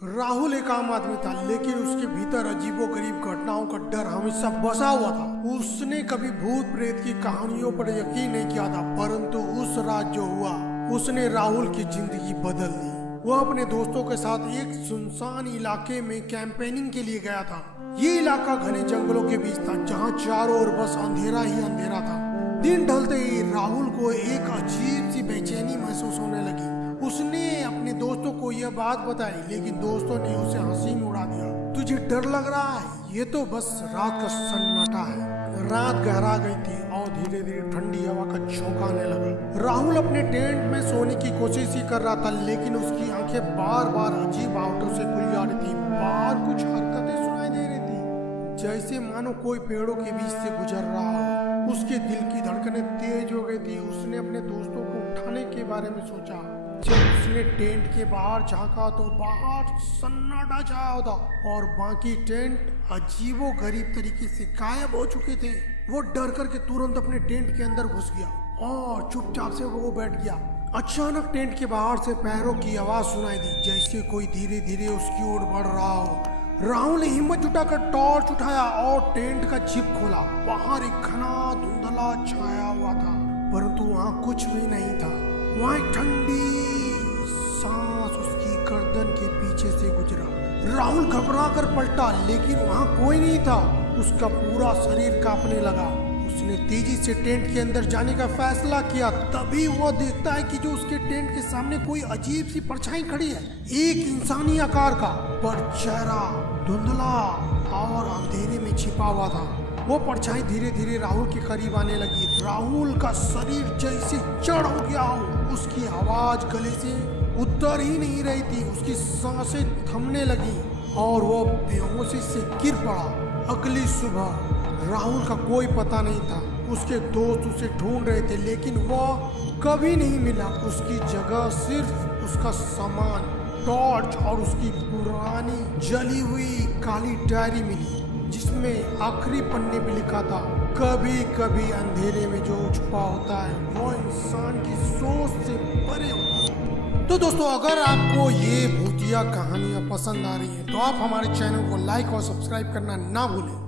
राहुल एक आम आदमी था, लेकिन उसके भीतर अजीबोगरीब घटनाओं का डर हमेशा बसा हुआ था। उसने कभी भूत प्रेत की कहानियों पर यकीन नहीं किया था, परंतु उस रात जो हुआ उसने राहुल की जिंदगी बदल दी। वह अपने दोस्तों के साथ एक सुनसान इलाके में कैंपेनिंग के लिए गया था। ये इलाका घने जंगलों के बीच था, जहाँ चारों ओर बस अंधेरा ही अंधेरा था। दिन ढलते ही राहुल को एक अजीब सी बेचैनी महसूस होने लगी। उसने अपने दोस्तों को यह बात बताई, लेकिन दोस्तों ने उसे हंसी में उड़ा दिया। तुझे डर लग रहा है? ये तो बस रात का सन्नाटा है। रात गहरा गई थी और धीरे धीरे ठंडी हवा का झोंका आने लगा। राहुल अपने टेंट में सोने की कोशिश ही कर रहा था, लेकिन उसकी आंखें बार बार अजीब आवटों से खुल जा रही थी। बाहर कुछ हरकतें सुनाई दे रही थी, जैसे मानो कोई पेड़ों के बीच से गुजर रहा हो। उसके दिल की धड़कनें तेज हो गई थी। उसने अपने दोस्तों को उठाने के बारे में सोचा। जब उसने टेंट के बाहर झांका तो बाहर सन्नाटा छाया होता और बाकी टेंट अजीबो गरीब तरीके से गायब हो चुके थे। वो डर करके तुरंत अपने टेंट के अंदर घुस गया और चुपचाप से वो बैठ गया। अचानक टेंट के बाहर से पैरों की आवाज सुनाई दी, जैसे कोई धीरे धीरे उसकी ओर बढ़ रहा हो। राहुल ने हिम्मत जुटाकर टॉर्च उठाया और टेंट का जिप खोला। बाहर एक घना धुंधला छाया हुआ था, परंतु वहाँ कुछ भी नहीं था। वहाँ एक ठंडी सांस उसकी गर्दन के पीछे से गुजरा। राहुल घबरा कर पलटा, लेकिन वहाँ कोई नहीं था। उसका पूरा शरीर कांपने लगा। उसने तेजी से टेंट के अंदर जाने का फैसला किया। तभी वो देखता है कि जो उसके टेंट के सामने कोई अजीब सी परछाई खड़ी है, एक इंसानी आकार का, पर चेहरा धुंधला और अंधेरे में छिपा हुआ था। वो परछाई धीरे धीरे राहुल के करीब आने लगी। राहुल का शरीर जैसे जड़ हो गया हो। उसकी आवाज गले से उतर ही नहीं रही थी। उसकी सांसें थमने लगी और वो बेहोशी से गिर पड़ा। अगली सुबह राहुल का कोई पता नहीं था। उसके दोस्त उसे ढूंढ रहे थे, लेकिन वो कभी नहीं मिला। उसकी जगह सिर्फ उसका सामान, टॉर्च और उसकी पुरानी जली हुई काली डायरी मिली, जिसमें आखिरी पन्ने पे लिखा था, कभी कभी अंधेरे में जो छुपा होता है वो इंसान की सोच से परे होता है। तो दोस्तों, अगर आपको ये भूतिया कहानियां पसंद आ रही है तो आप हमारे चैनल को लाइक और सब्सक्राइब करना ना भूलें।